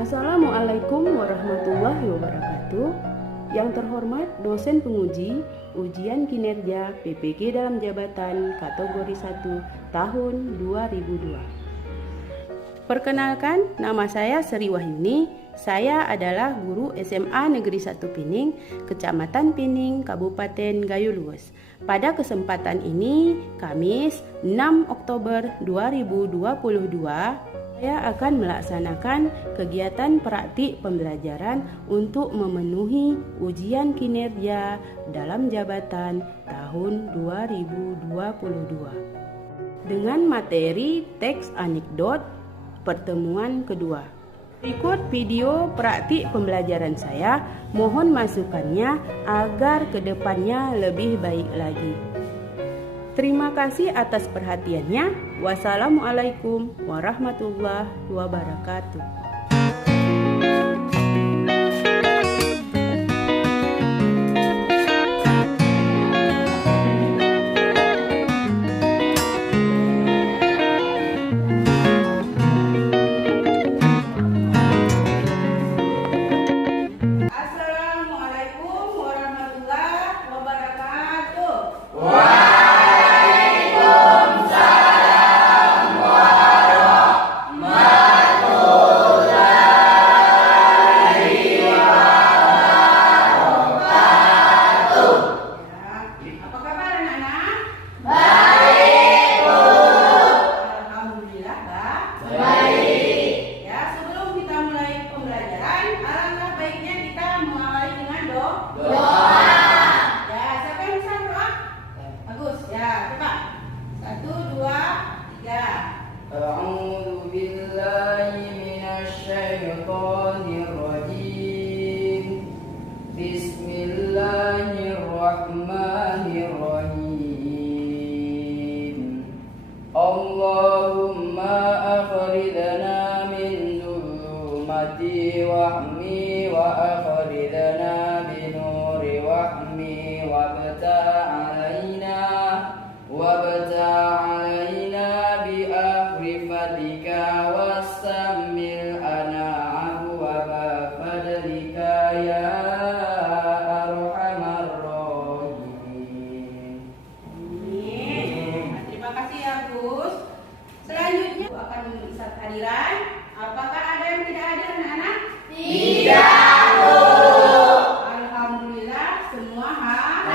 Assalamualaikum warahmatullahi wabarakatuh. Yang terhormat dosen penguji ujian kinerja PPG dalam jabatan kategori 1 tahun 2002. Perkenalkan, nama saya Sri Wahyuni. Saya adalah guru SMA Negeri 1 Pining, Kecamatan Pining, Kabupaten Gayo Luwes. Pada kesempatan ini, Kamis 6 Oktober 2022, saya akan melaksanakan kegiatan praktik pembelajaran untuk memenuhi ujian kinerja dalam jabatan tahun 2022 dengan materi teks anekdot pertemuan kedua. Berikut video praktik pembelajaran saya, mohon masukannya agar kedepannya lebih baik lagi. Terima kasih atas perhatiannya. Wassalamualaikum warahmatullahi wabarakatuh. Bismillahirrahmanirrahim. Allahumma akhrijna min zulumati wahmi wa akhrijna bi nuri wahmi wabta alaina bi akhrifatika wastamil ana'ahu wa fadlika ya hadiran. Apakah ada yang tidak hadir anak-anak? Tidak, Bu. Alhamdulillah semua hadir.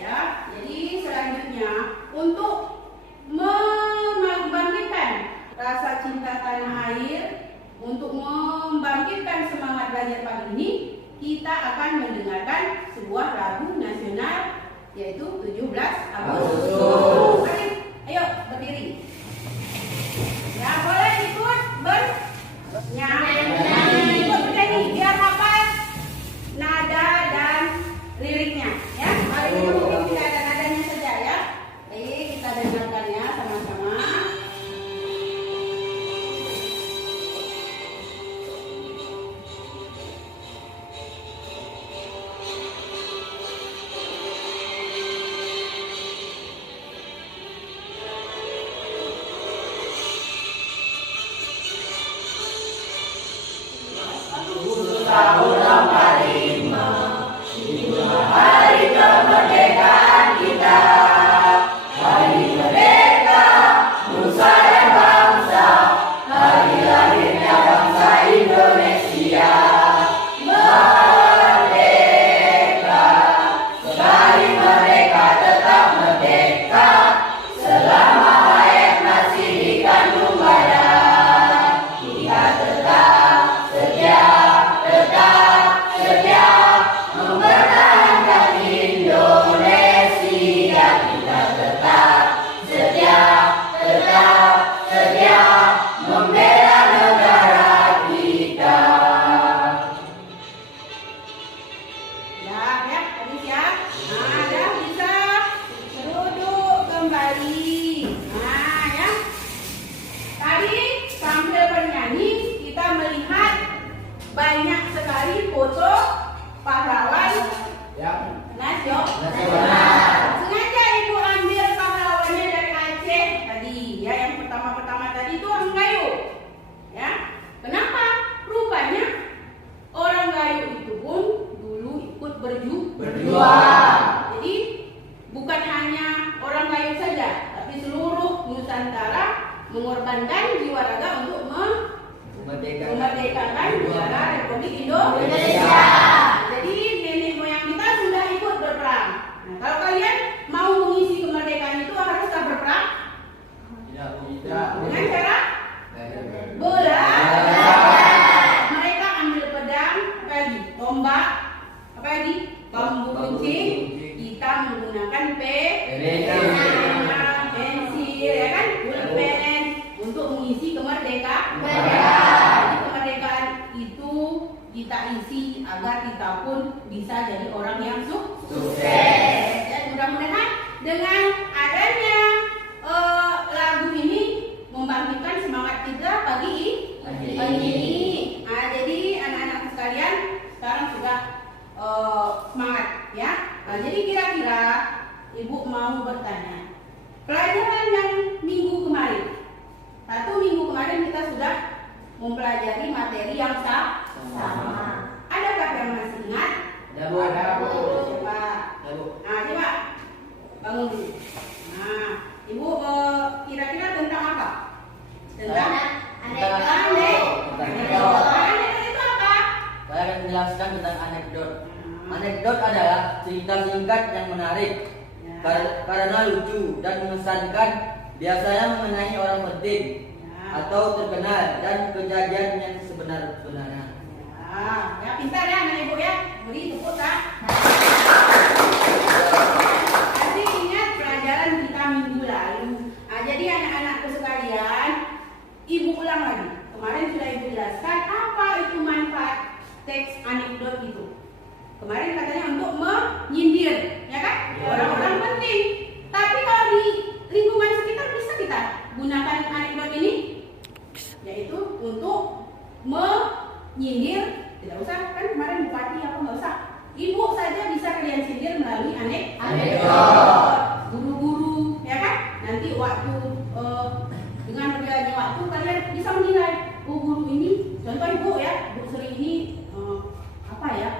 Ya, jadi selanjutnya untuk membangkitkan rasa cinta tanah air, untuk membangkitkan semangat belajar pagi ini, kita akan mendengarkan sebuah lagu nasional yaitu 17 Agustus. Ayo berdiri. Ya, boleh ikut bernyanyi, ikut bernyanyi biar hafal nada dan liriknya. Ya, hari ini mungkin tidak ada nadanya saja ya. Baik, kita dengarkan ya sama-sama. Tahun 45, itulah hari kemerdekaan kita. Hari merdeka, nusa dan bangsa, hari lahirnya bangsa Indonesia. Merdeka, sekali merdeka tetap merdeka, selama hayat masih dikandung badan. Kita tetap setia, tetap sudah mempelajari materi yang sama. Adakah yang masih ingat? Ada Bu. Ada Bu. Coba. Ada Bu. Nah, coba bangun dulu. Nah, Ibu kira-kira tentang apa? Tentang anekdot. Anekdot itu apa? Saya akan menjelaskan tentang anekdot. Anekdot adalah cerita singkat yang menarik karena lucu dan mengesankan, biasanya mengenai orang penting atau terkenal dan kejadian yang sebenar-benarnya. Ya, pintar ya anak Ibu ya. Beri tepuk tak? Nanti ingat pelajaran kita minggu lalu. Nah, jadi anak-anakku sekalian, Ibu ulang lagi. Kemarin sudah Ibu jelaskan apa itu manfaat teks anekdot itu. Kemarin katanya untuk menyindir, ya kan? Orang-orang penting. Tapi kalau di lingkungan sekitar bisa kita gunakan anekdot ini, yaitu untuk menyindir. Tidak usah, kan kemarin bupati apa nggak usah. Ibu saja bisa kalian sindir melalui anekdot. Guru-guru, ya kan? Nanti waktu dengan berjalannya waktu kalian bisa menilai. Oh, guru ini, contoh Ibu ya, Bu Sri ini apa ya?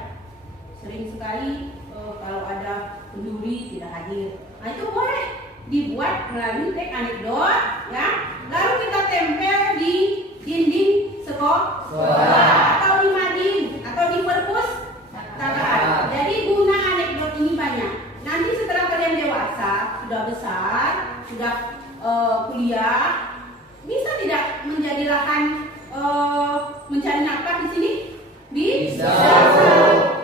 Sering sekali kalau ada penduli tidak hadir. Nah, itu boleh dibuat melalui teks anekdot, ya. Lalu kita tempel di dinding sekolah atau di mading atau di perpustakaan. Jadi guna anekdot ini banyak. Nanti setelah kalian dewasa, sudah besar, sudah kuliah, bisa tidak menjadi lahan mencari nafkah di sini? Bisa.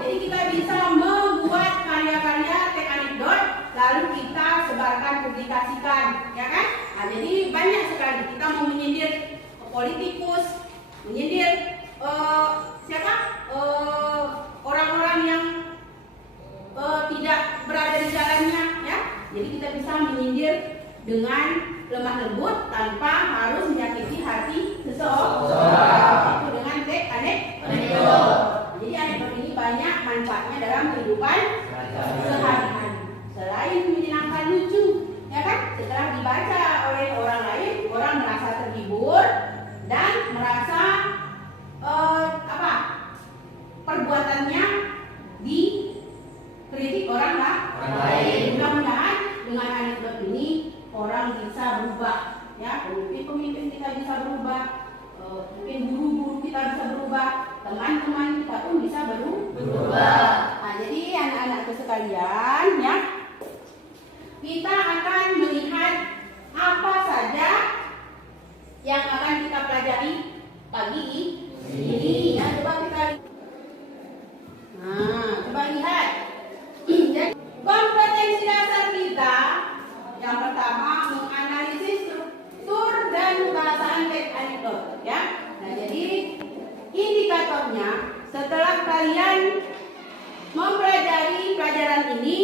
Jadi kita bisa membuat karya-karya teks anekdot, lalu kita sebarkan, publikasikan, ya kan? Nah, jadi banyak sekali kita mau menyindir politikus, menyindir siapa? Orang-orang yang tidak berada di jalannya, ya. Jadi kita bisa menyindir dengan lemah lembut tanpa harus menyakiti hati seseorang. Itu dengan teks anekdot. Jadi anekdot ini banyak manfaatnya dalam kehidupan sehari-hari. Selain menyenangkan, lucu, ya kan? Setelah dibaca oleh orang lain, orang merasa terhibur dan merasa perbuatannya dikritik orang lain. Mudah-mudahan dengan anekdot ini orang bisa berubah, ya. Pemimpin kita bisa berubah, mungkin guru-guru kita bisa berubah, teman-teman kita pun bisa berubah. Nah, jadi anak-anakku sekalian, ya, kita akan melihat apa saja yang akan kita pelajari pagi ini. Ya, coba kita. Nah, coba lihat. Jadi, kompetensi dasar kita yang pertama menganalisis struktur dan bahasaan teks anekdot, ya. Nah, jadi indikatornya setelah kalian mempelajari pelajaran ini,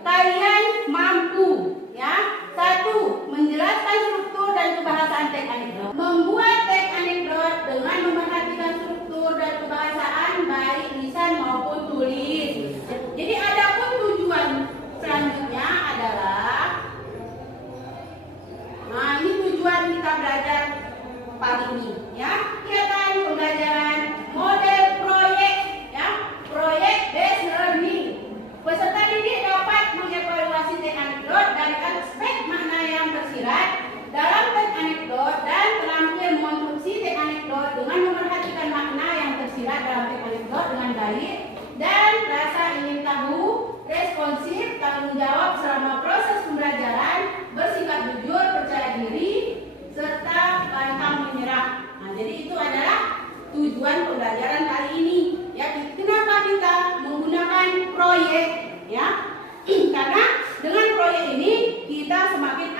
kalian mampu, ya, satu, menjelaskan struktur dan kebahasaan teks anekdot, membuat teks anekdot dengan memperhatikan struktur dan kebahasaan baik lisan maupun tulis. Jadi adapun tujuan selanjutnya adalah, nah ini tujuan kita belajar pagi ini, ya, kegiatan pembelajaran model proyek, ya, proyek based learning. Peserta didik dapat mengevaluasi teks anekdot dari aspek makna yang tersirat dalam teks anekdot dan terampil mengonstruksi teks anekdot dengan memperhatikan makna yang tersirat dalam teks anekdot dengan baik dan rasa ingin tahu, responsif, tanggung jawab selama proses pembelajaran, bersikap jujur, percaya diri, serta pantang menyerah. Nah, jadi itu adalah tujuan pembelajaran kali ini. Ya, kenapa kita menggunakan proyek? Ya, karena dengan proyek ini kita semakin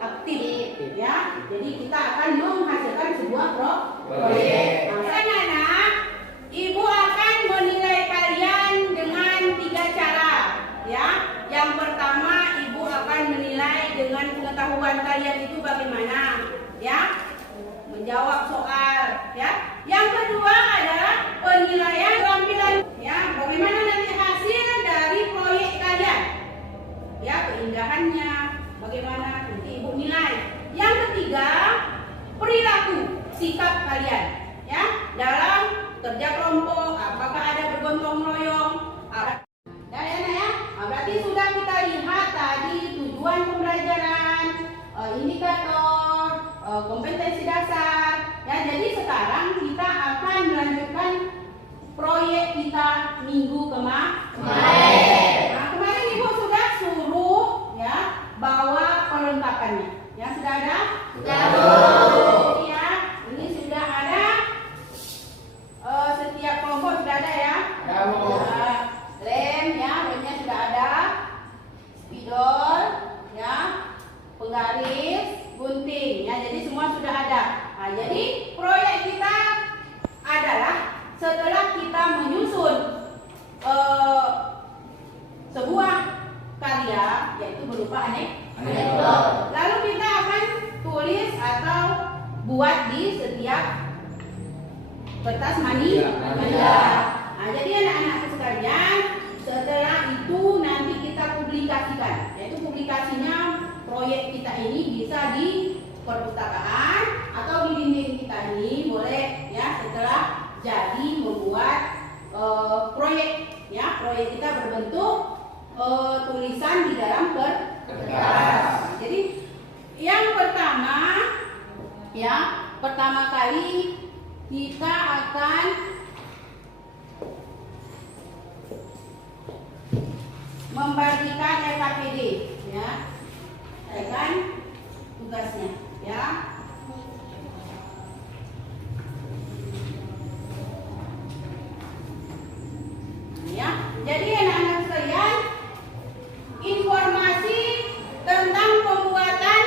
aktif. Ya, jadi kita akan menghasilkan sebuah proyek. Nah, anak-anak, Ibu akan menilai kalian dengan 3 cara. Ya, yang pertama Ibu akan menilai dengan pengetahuan kalian itu bagaimana, ya, menjawab soal, ya. Yang kedua adalah penilaian keterampilan, ya, bagaimana nanti hasil dari proyek kalian, ya, keindahannya, bagaimana nanti Ibu nilai. Yang ketiga, perilaku proyek kita minggu kemarin. Nah, kemarin Ibu sudah suruh ya bawa perlengkapannya. Ya sudah ada? Sudah. Ya, ini sudah ada. Setiap kelompok sudah ada ya? Ya, lem ya, lemnya sudah ada. Spidol ya, penggaris, gunting ya. Jadi semua sudah ada. Nah, jadi proyek kita adalah setelah kita menyusun sebuah karya yaitu berupa anekdot. Lalu kita akan tulis atau buat di setiap kertas manila. Nah, jadi anak-anakku sekalian, setelah itu nanti kita publikasikan. Yaitu publikasinya proyek kita ini bisa di perpustakaan atau di dinding kita ini boleh ya setelah jadi membuat proyek ya, proyek kita berbentuk tulisan di dalam kertas. Jadi yang pertama kali kita akan membagikan LKPD ya. Saya kan tugasnya ya. Ya, jadi anak-anak sekalian, informasi tentang pembuatan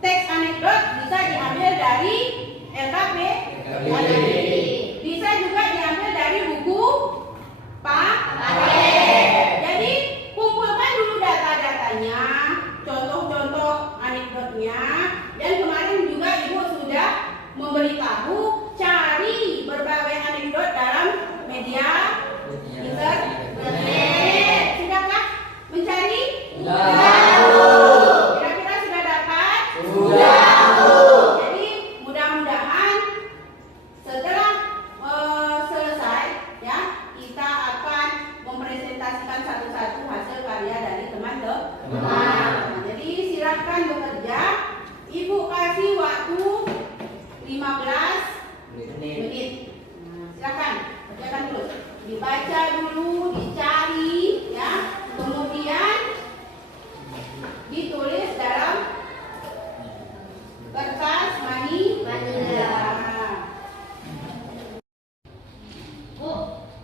teks anekdot bisa diambil dari LKPD. Bisa juga diambil dari buku paket. Jadi kumpulkan dulu data-datanya, contoh-contoh anekdotnya, dan kemarin juga Ibu sudah memberitahu cari berbagai anekdot dalam media internet. Sudahkah mencari? Kira-kira sudah dapat? Jadi mudah-mudahan setelah selesai ya, kita akan mempresentasikan satu-satu hasil karya dari teman-teman. Jadi silakan bekerja. Ibu kasih waktu 15 menit. Nah, silakan kerjakan terus. Dibaca dulu, dicari ya, kemudian ditulis dalam kertas manila. Bu,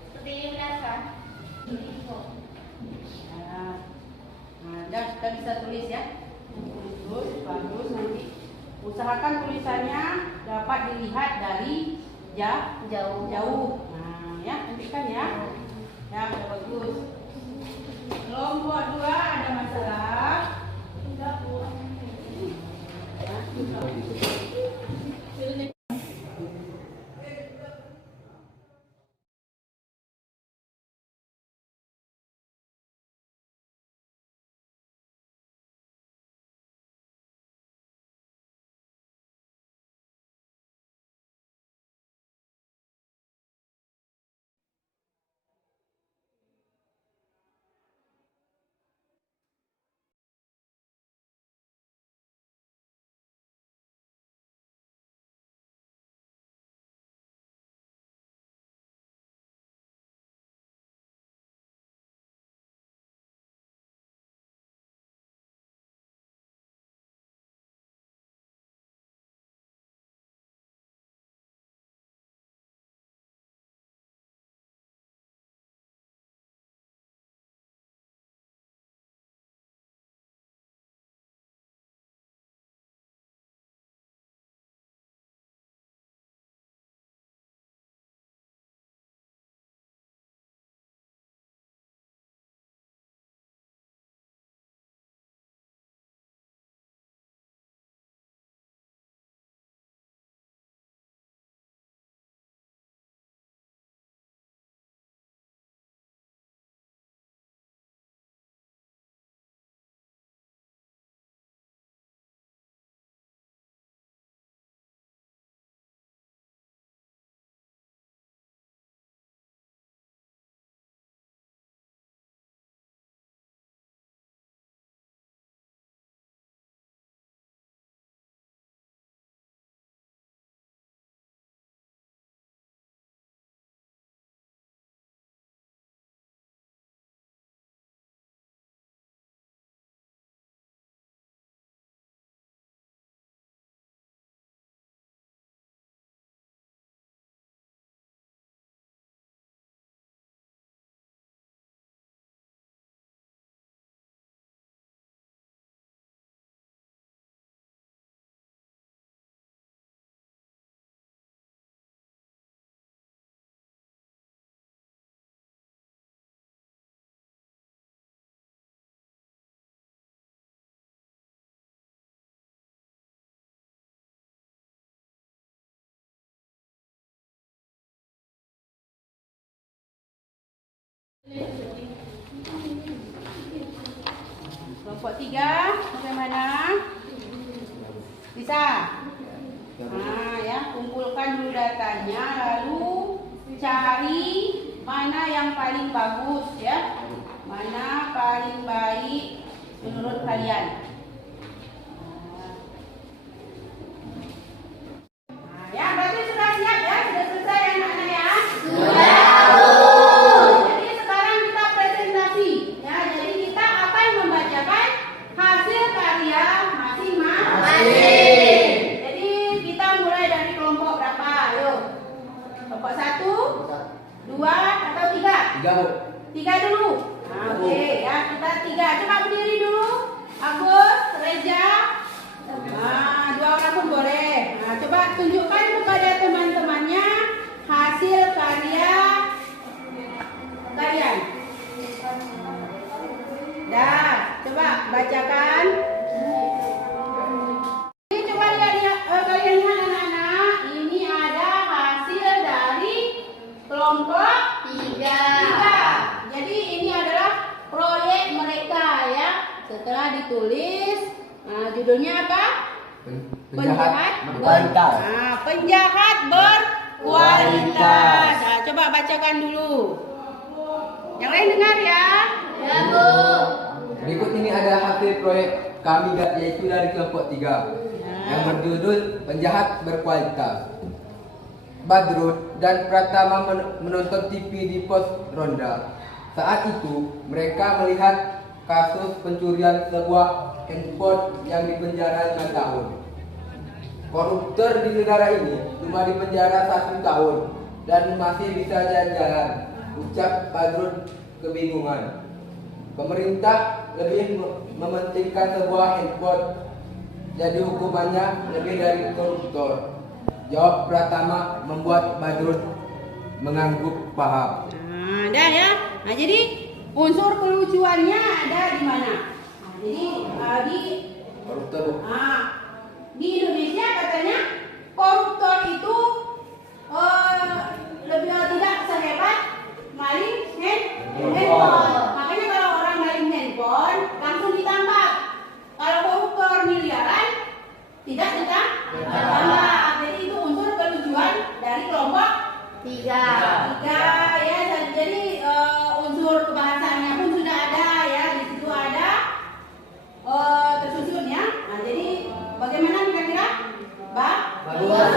seperti ini benar kan? Nah, kita bisa tulis ya. Terus bagus, nanti usahakan tulisannya dapat dilihat dari jauh. Nah, ya, hentikan ya. Ya, udah bagus. Kelompok 2 ada masalah. Sudah pulang. Kelompok 3, bagaimana? Bisa? Ya, kumpulkan dulu datanya, lalu cari mana yang paling bagus ya. Mana paling baik menurut kalian? Ya, berarti sudah siap ya? Sudah selesai anak-anak ya? Jadi sekarang kita presentasi ya. Jadi kita akan membacakan hasil karya masing-masing. Jadi kita mulai dari kelompok berapa? Ayo. Kelompok 1, 2 atau 3? 3, Bu. 3 dulu. Oke ya, kita 3. Coba berdiri dulu. Agus, Reza. 2 orang pun boleh. Coba tunjukkan kepada teman-temannya hasil karya kalian. Dah, coba bacakan. Ini coba lihat kalian lihat anak-anak. Ini ada hasil dari kelompok 3. Jadi ini adalah proyek mereka ya. Setelah ditulis, judulnya apa? Penjahat berkualitas. Penjahat berkualitas. Coba bacakan dulu. Yang lain dengar ya. Ya, Bu. Berikut ini ada hasil proyek kami yaitu dari kelompok 3 yang berjudul Penjahat Berkualitas. Badrut dan Pratama menonton TV di pos ronda. Saat itu mereka melihat kasus pencurian sebuah handphone yang dipenjara 5 tahun. Koruptor di negara ini cuma dipenjara 1 tahun dan masih bisa jalan-jalan, ucap Badrut kebingungan. Pemerintah lebih mementingkan sebuah handphone, jadi hukumannya lebih dari koruptor, jawab Pratama, membuat Badrut mengangguk paham. Dah ya. Jadi unsur kelucuannya ada di mana? Jadi di Koruptor, Bu. Di Indonesia katanya koruptor itu lebih tidak sehebat maling handphone. Makanya kalau orang maling handphone langsung ditangkap. Kalau koruptor miliaran tidak ditangkap. Jadi itu unsur kelucuan dari kelompok 3 ya. Jadi unsur kebahasaannya pun sudah ada ya. Di situ ada tersusun ya. Jadi bagaimana kira-kira? Bagus.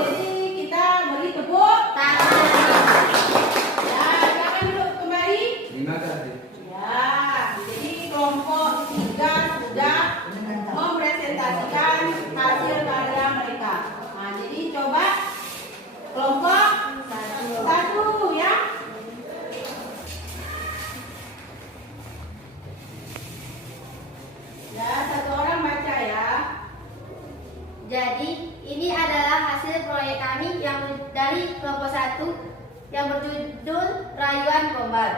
Jadi kita beri tepuk tangan. Ya, silakan duduk kembali. Terima kasih. Ya, jadi kelompok 3 sudah mempresentasikan hasil karya mereka. Jadi coba kelompok 1 ya. Ya, 1 orang baca ya. Jadi, ini adalah hasil proyek kami yang dari kelompok 1 yang berjudul Rayuan Gombal.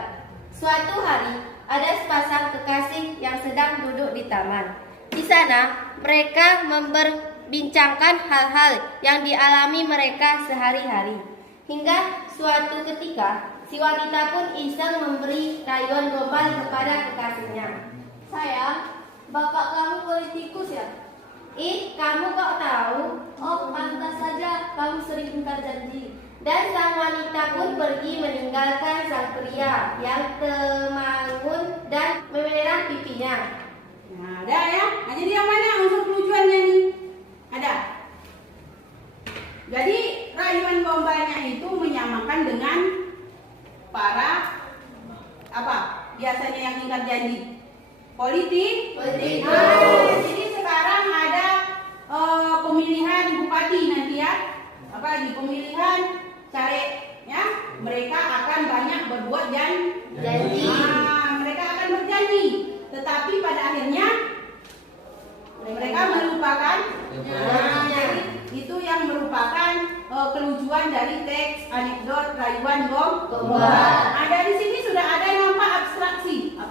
Suatu hari, ada sepasang kekasih yang sedang duduk di taman. Di sana, mereka memperbincangkan hal-hal yang dialami mereka sehari-hari. Hingga suatu ketika, si wanita pun iseng memberi rayuan gombal kepada kekasihnya. Sayang, bapak kamu politikus ya? Kamu kok tahu? Oh, pantas saja kamu sering ingkar janji. Dan sang wanita pun pergi meninggalkan sang pria yang temangun dan memerah pipinya. Ada ya. Jadi yang mana unsur kelucuannya nih? Ada. Jadi rayuan gombalnya itu menyamakan dengan para apa? Biasanya yang ingkar janji. Politik. Jadi sekarang ada pemilihan bupati nanti ya. Apalagi pemilihan caleg ya. Mereka akan banyak berbuat janji. Mereka akan berjanji, tetapi pada akhirnya mereka melupakan. Jadi itu yang merupakan kelucuan dari teks anekdot rayuan gombal. Dari sini sudah ada nama abstraksi,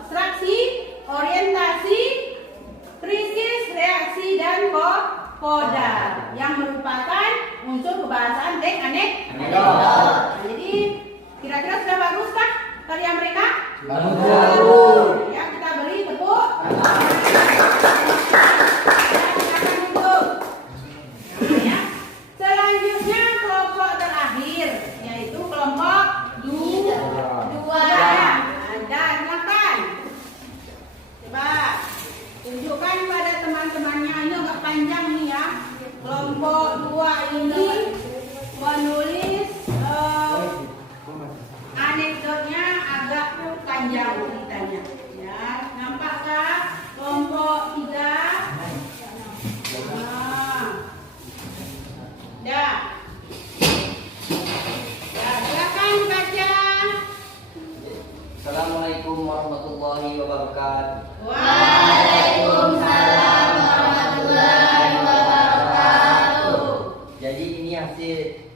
orientasi, krisis, reaksi, dan koda yang merupakan unsur kebahasaan teks anekdot. Jadi kira-kira sudah baguskah karya mereka? Bagus. Ya, kita beri tepuk. Silakan duduk. Nah, ya. Selanjutnya kelompok terakhir, yaitu kelompok dua. Anda silakan. Coba tunjukkan pada teman-temannya, ini agak panjang nih ya. Kelompok 2 ini menulis anekdotnya agak panjang ceritanya. Ya, nampakkah kelompok 3? Ya. Ya, silakan baca. Assalamualaikum warahmatullahi wabarakatuh. Waalaikumsalam warahmatullahi wabarakatuh. Jadi ini hasil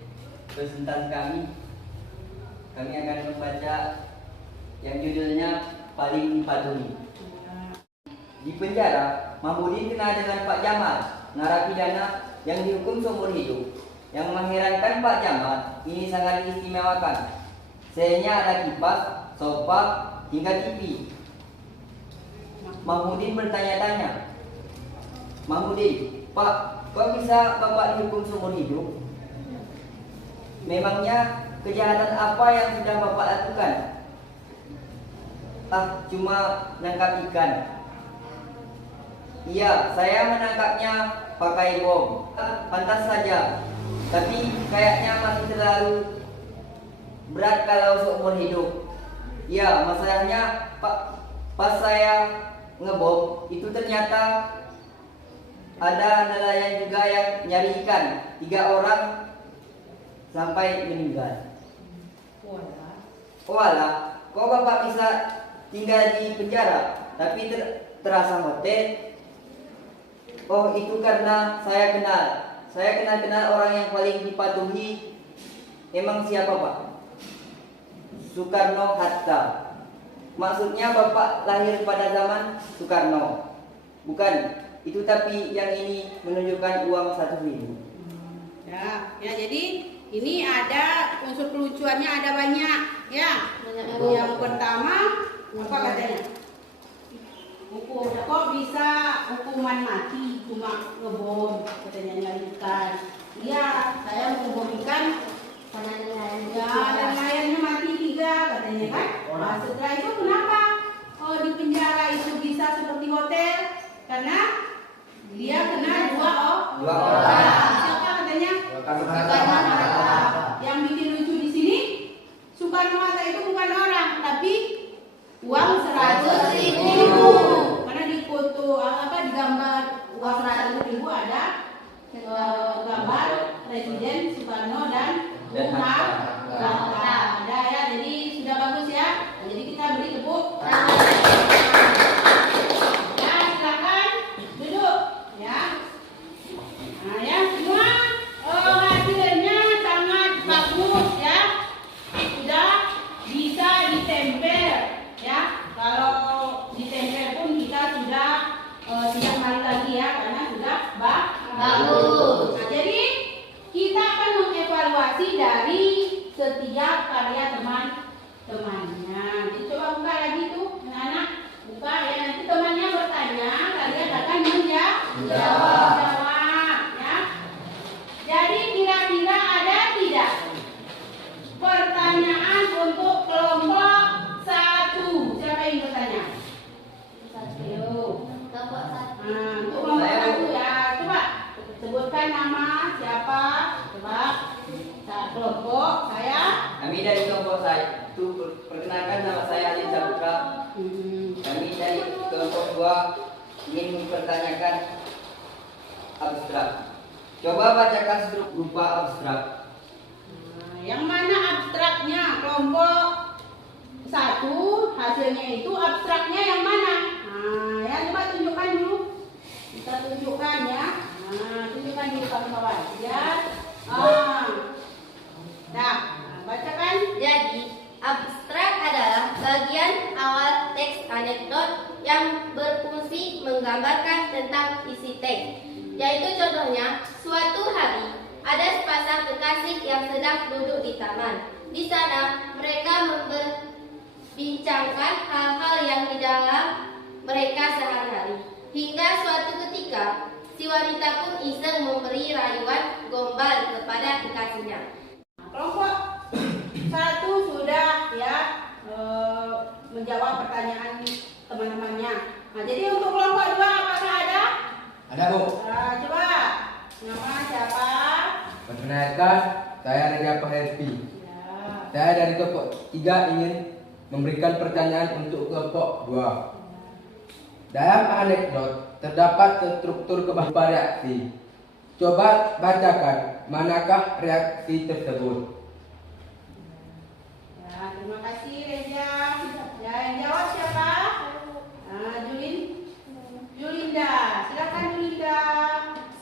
presentasi kami. Kami akan membaca yang judulnya Paling Dipatuhi. Di penjara, Mahmudin kenal dengan Pak Jamal, narapidana yang dihukum seumur hidup. Yang mengherankan Pak Jamal, ini sangat diistimewakan. Sayanya ada kipas, sofa, hingga TV. Mahmudin bertanya-tanya, Mahmudin, Pak, kok bisa Bapak dihukum seumur hidup? Memangnya kejahatan apa yang sudah Bapak lakukan? Cuma nangkap ikan. Iya, saya menangkapnya pakai bom. Pantas saja. Tapi kayaknya masih terlalu berat kalau seumur hidup. Iya, masalahnya pas saya ngebom itu ternyata ada nelayan juga yang nyari ikan. 3 orang sampai meninggal. Walah, kok Bapak bisa tinggal di penjara tapi terasa hotel? Oh, itu karena saya kenal orang yang paling dipatuhi. Emang siapa, Pak? Soekarno-Hatta. Maksudnya Bapak lahir pada zaman Soekarno? Bukan, itu tapi yang ini menunjukkan uang 1.000. Ya, jadi ini ada unsur kelucuannya, ada banyak ya. Yang pertama apa katanya? Kok bisa hukuman mati cuma ngebom, katanya nyari ikan. Iya, saya mau ngebom ikan karena nelayannya mati 3 katanya kan. Nah, setelah itu kenapa di penjara itu bisa seperti hotel? Karena dia kena 2 orang. Siapa katanya? Soekarno-Hatta. Yang bikin lucu di sini, Soekarno-Hatta itu bukan orang, tapi uang 100.000. Karena di foto di gambar uang 100.000 ada gambar Presiden Soekarno dan Bung Hatta. Ada ya, jadi sudah bagus ya. Jadi kita beri tepuk tangan. Ya, silakan duduk ya. Nah, ya semua hasilnya sangat bagus ya. Sudah bisa ditempel ya. Kalau ditempel pun kita sudah tidak malu lagi ya, karena sudah bagus. Nah, jadi kita akan mengevaluasi dari setiap karya teman-temannya. Jadi coba buka lagi tuh anak-anak, buka ya, nanti temannya bertanya, kalian akan menjawab ya. Jadi kira-kira ada tidak pertanyaan untuk kelompok 1? Siapa yang bertanya? Ayo. Nah, untuk kelompok 1 ya, coba sebutkan nama siapa? Coba. Kelompok saya. Kami dari kelompok saya. Perkenalkan, nama saya Ali Saputra. Kami dari kelompok 2 ingin mempertanyakan abstrak. Coba bacakan struktur berupa abstrak. Yang mana abstraknya? Kelompok 1 hasilnya itu abstraknya yang mana? Nah, ya coba tunjukkan dulu. Kita tunjukkan ya. Nah, tunjukkan dulu kawan-kawan. Ya. Nah, bacakan. Jadi, abstrak adalah bagian awal teks anekdot yang berfungsi menggambarkan tentang isi teks. Yaitu contohnya, suatu hari ada sepasang kekasih yang sedang duduk di taman. Di sana mereka bincangkan hal-hal yang di dalam mereka sehari-hari. Hingga suatu ketika, si wanita pun iseng memberi rayuan gombal kepada kekasihnya. Kelompok 1 sudah ya menjawab pertanyaan teman-temannya. Nah, jadi untuk kelompok 2 apakah ada? Ada, Bu. Coba nama siapa? Perkenalkan, saya Reza Paherpi. Ya. Saya dari kelompok 3 ingin memberikan pertanyaan untuk kelompok 2. Dalam anekdot terdapat struktur berupa reaksi. Coba bacakan, manakah reaksi tersebut? Ya, terima kasih Reza. Ya, yang jawab siapa? Julinda. Silakan Julinda.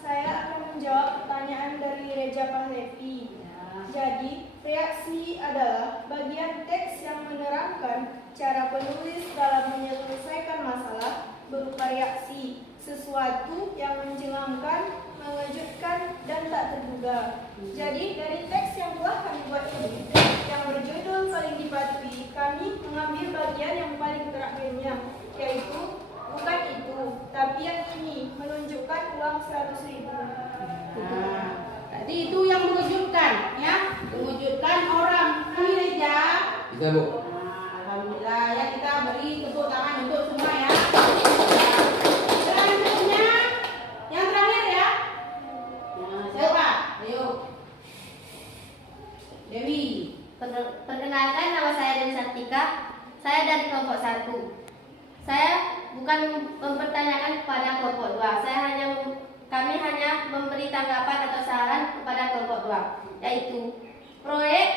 Saya akan menjawab pertanyaan dari Reza Pahlavi. Ya. Jadi, reaksi adalah bagian teks yang menerangkan cara penulis dalam menyelesaikan masalah berupa reaksi, sesuatu yang mencengangkan, mengejutkan, dan tak terduga. Jadi, dari teks yang telah kami buat ini, yang berjudul Paling Dipatuhi, kami mengambil bagian yang paling terakhirnya, yaitu bukan itu, tapi yang ini, menunjukkan uang 100.000. Nah, tadi itu yang mengejutkan, ya, mengejutkan orang. Ini Reza. Bisa, Bu. Nah, alhamdulillah ya, kita beri tepuk tangan untuk semua ya. Selanjutnya yang terakhir ya. Nah, siapa? Ayo. Dewi. Perkenalkan, nama saya Dewi Sartika. Saya dari kelompok 1. Saya bukan mempertanyakan kepada kelompok 2. Kami hanya memberi tanggapan atau saran kepada kelompok 2, yaitu proyek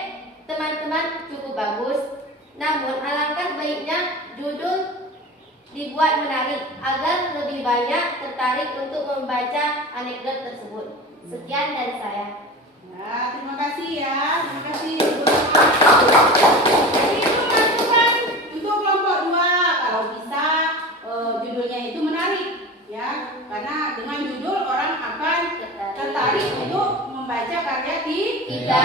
teman-teman cukup bagus, namun alangkah baiknya judul dibuat menarik agar lebih banyak tertarik untuk membaca anekdot tersebut. Sekian dari saya. Ya, terima kasih ya. Terima kasih. Jadi itu masukan untuk kelompok 2. Kalau bisa judulnya itu menarik ya. Karena dengan judul orang akan tertarik untuk membaca karya kita.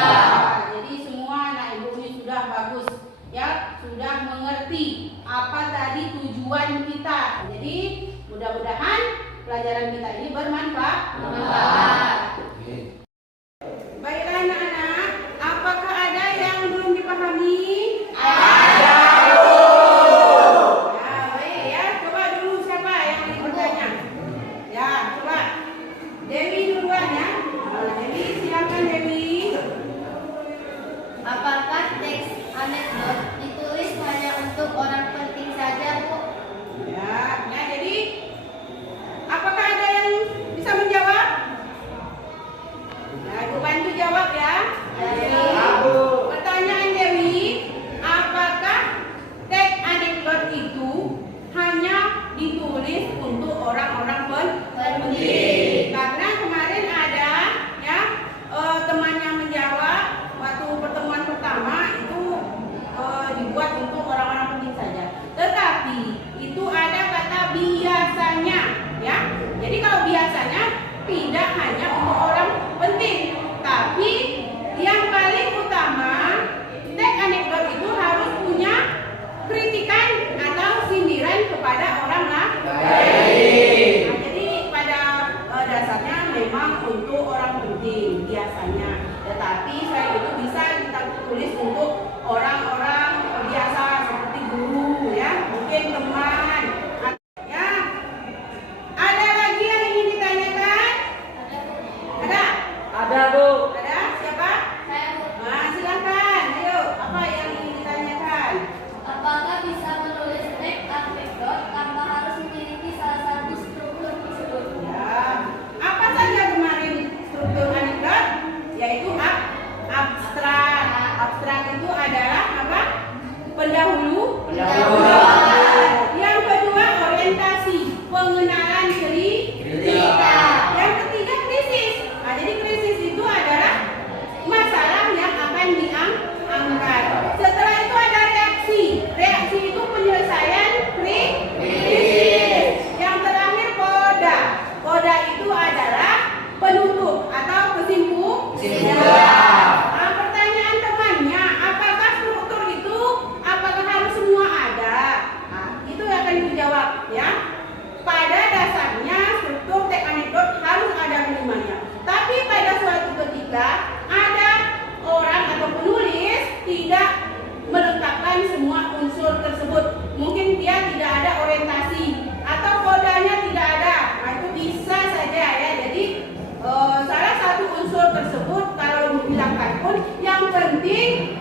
Jadi semua anak ibu ini sudah bagus ya, sudah mengerti apa tadi tujuan kita. Jadi mudah-mudahan pelajaran kita ini bermanfaat. Baiklah anak-anak, apakah ada yang belum dipahami? Ada. Ya, baik ya. Coba dulu siapa yang ingin bertanya? Ya, coba. Dewi duluan ya. Dewi, silakan Dewi. Apakah teks anekdot ditulis hanya untuk orang penting saja, Bu? Ya, jadi apakah ada yang bisa menjawab? Nah, Ibu bantu jawab ya. Pertanyaan Dewi, apakah teks anekdot itu hanya ditulis untuk orang-orang penting? Karena kemarin ada ya temannya menjawab waktu pertemuan pertama itu dibuat untuk orang-orang penting saja. Tetapi itu ada kata biasanya ya. Jadi kalau biasanya tidak hanya untuk orang penting, tapi yang paling utama teks anekdot itu harus punya kritikan atau sindiran kepada orang lain. Nah, jadi pada dasarnya memang untuk orang penting biasanya, tetapi selain itu bisa kita tulis untuk orang-orang biasa seperti guru ya, mungkin teman. Ya, ada lagi yang ingin ditanyakan? Ada? Ada, Bu. Ada? Siapa? Saya, Bu. Nah, silakan. Ayo, apa yang ingin ditanyakan? Apakah bisa menulis teks anekdot tanpa harus memiliki salah satu struktur tersebut? Ya, apa saja kemarin struktur anekdot? Yaitu abstrak. Abstrak itu adalah apa? Pendahulu. Yang kedua orientasi, pengenalan cerita. Yang ketiga krisis. Nah, jadi krisis itu adalah masalah yang akan diangkat. Setelah itu ada reaksi. Reaksi itu penyelesaian krisis. Yang terakhir koda. Koda itu adalah penutup atau kesimpulan. Nah, pertanyaan temannya, apakah struktur itu apakah harus semua kita ada orang atau penulis tidak melengkapkan semua unsur tersebut. Mungkin dia tidak ada orientasi atau kodanya tidak ada. Nah, itu bisa saja ya. Jadi salah satu unsur tersebut kalau dihilangkan pun yang penting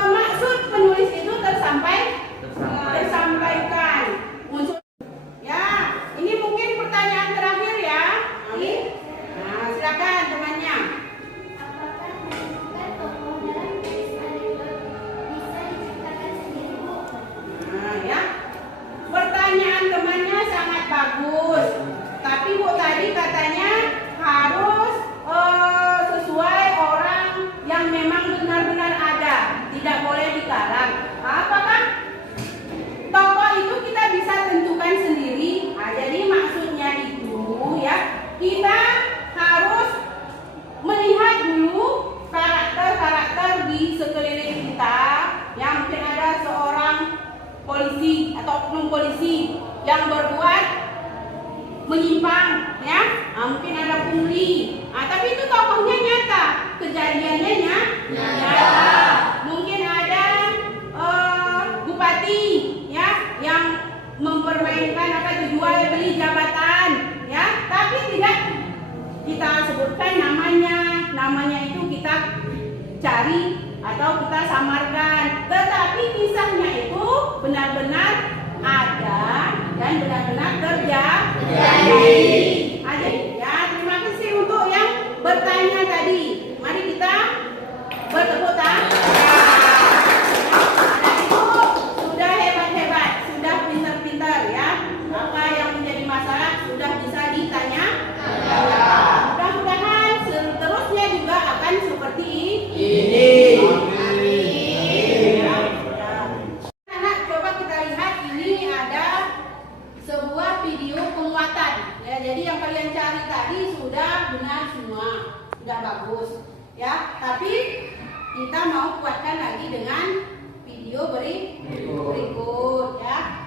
maksud penulis itu tersampaikan. Unsur ya, ini mungkin pertanyaan terakhir ya. Nah, silakan temannya. Apakah menemukan tokoh dalam teks anekdot bisa diciptakan sendiri, Bu? Nah, ya. Pertanyaan temannya sangat bagus. Tapi Bu tadi katanya harus sesuai orang yang memang benar-benar ada, tidak boleh dikarang. Apakah tokoh itu kita bisa tentukan sendiri? Nah, jadi maksudnya itu ya, kita harus melihat dulu karakter-karakter di sekeliling kita. Yang mungkin ada seorang polisi atau oknum polisi yang berbuat menyimpang, ya. Mungkin ada pungli. Tapi itu tokohnya nyata, kejadiannya nyata. Mungkin ada bupati, ya, yang mempermainkan jual beli jabatan, ya. Tapi tidak kita sebutkan namanya itu kita cari atau kita samarkan. Tetapi kisahnya itu benar-benar ada dan benar-benar terjadi. Ya, terima kasih untuk yang bertanya tadi. Mari kita bertepuk tangan. Dan itu sudah hebat-hebat, sudah pintar-pintar ya. Apa yang menjadi masalah sudah bisa ditanya. Mudah-mudahan seterusnya juga akan seperti ini. Anak, coba kita lihat, ini ada sebuah video penguatan. Ya, jadi yang kalian cari tadi sudah benar semua, sudah bagus. Ya, tapi kita mau kuatkan lagi dengan video berikut ya.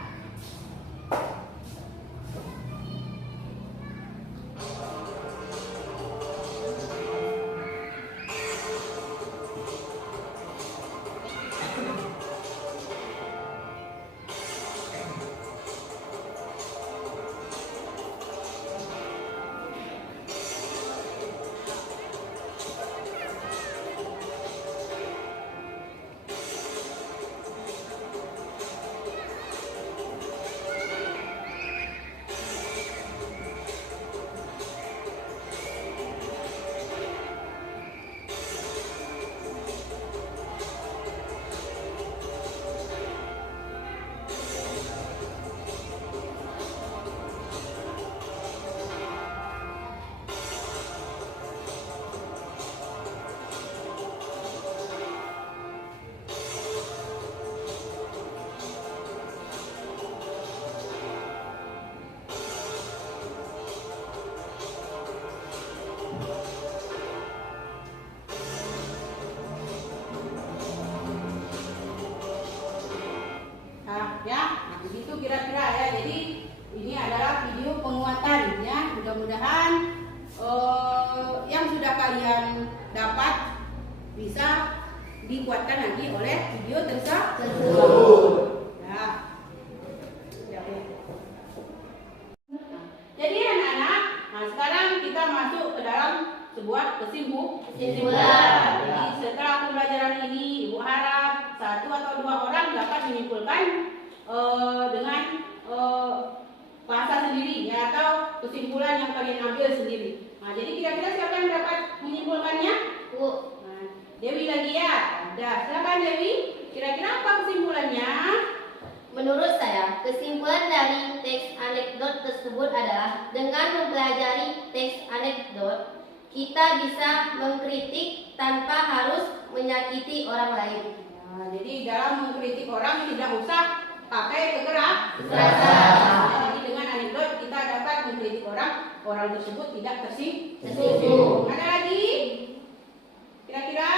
Nah, begitu kira-kira ya. Jadi ini adalah video penguatan ya. Mudah-mudahan yang sudah kalian dapat bisa dikuatkan lagi oleh video tersebut. Ya. Jadi anak-anak, nah sekarang kita masuk ke dalam sebuah kesimpulan. Jadi setelah pembelajaran ini, Ibu harap satu atau dua orang dapat menyimpulkan dengan bahasa sendiri ya, atau kesimpulan yang kalian ambil sendiri. Nah, jadi kira-kira siapa yang dapat menyimpulkannya? Bu. Nah, Dewi lagi ya. Udah, silakan Dewi. Kira-kira apa kesimpulannya? Menurut saya, kesimpulan dari teks anekdot tersebut adalah dengan mempelajari teks anekdot, kita bisa mengkritik tanpa harus menyakiti orang lain. Nah, jadi dalam mengkritik orang tidak usah pakai kekerasan. Jadi dengan anekdot kita dapat mengkritik orang tersebut tidak tersinggung. Ada lagi? Kira-kira?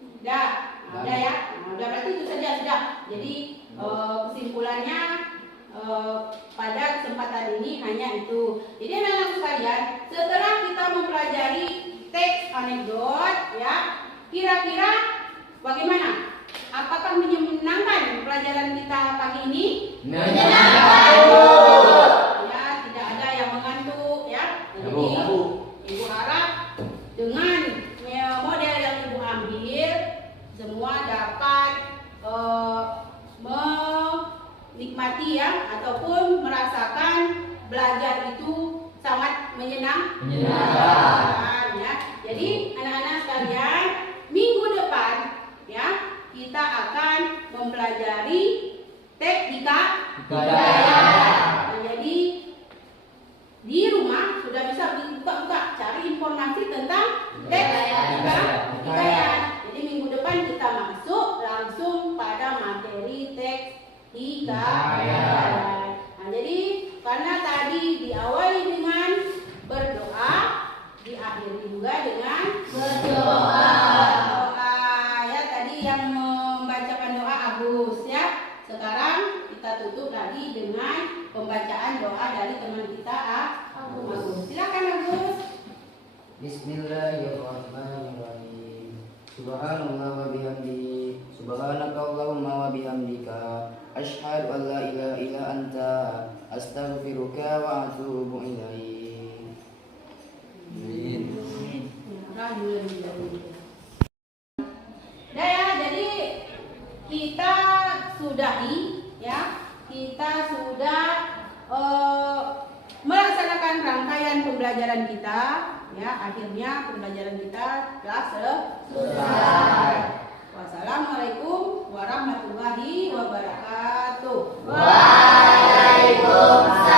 Udah, udah ya. Udah, berarti itu saja sudah. Jadi kesimpulannya pada kesempatan ini hanya itu. Jadi anak-anak sekalian, setelah kita mempelajari anekdot ya. Kira-kira bagaimana? Apakah menyenangkan pelajaran kita pagi ini? Menyenangkan. Ya, tidak ada yang mengantuk ya. Jadi Ibu harap dengan model yang Ibu ambil semua dapat menikmati ya ataupun merasakan belajar itu sangat menyenangkan ya. Jadi anak-anak sekalian, minggu depan ya kita akan mempelajari teknika hikayat. Nah, jadi di rumah sudah bisa buka-buka cari informasi tentang teknika hikayat. Jadi minggu depan kita masuk langsung pada materi teks hikayat. Nah, jadi karena tadi diawali dengan berdoa, diakhiri juga dengan berdoa. Ya tadi yang membacakan doa Agus ya. Sekarang kita tutup lagi dengan pembacaan doa dari teman kita Agus. Silakan Agus. Bismillahirrahmanirrahim. Subhanallah wa bihamdihi. Subhanakallahumma wa bihamdika. Asyhadu an la ilaha illa anta. Astaghfiruka wa atubu ilaik. Amin. Nah ya, jadi kita sudahi ya. Kita sudah melaksanakan rangkaian pembelajaran kita ya. Akhirnya pembelajaran kita telah selesai. Wassalamualaikum warahmatullahi wabarakatuh. Waalaikumsalam.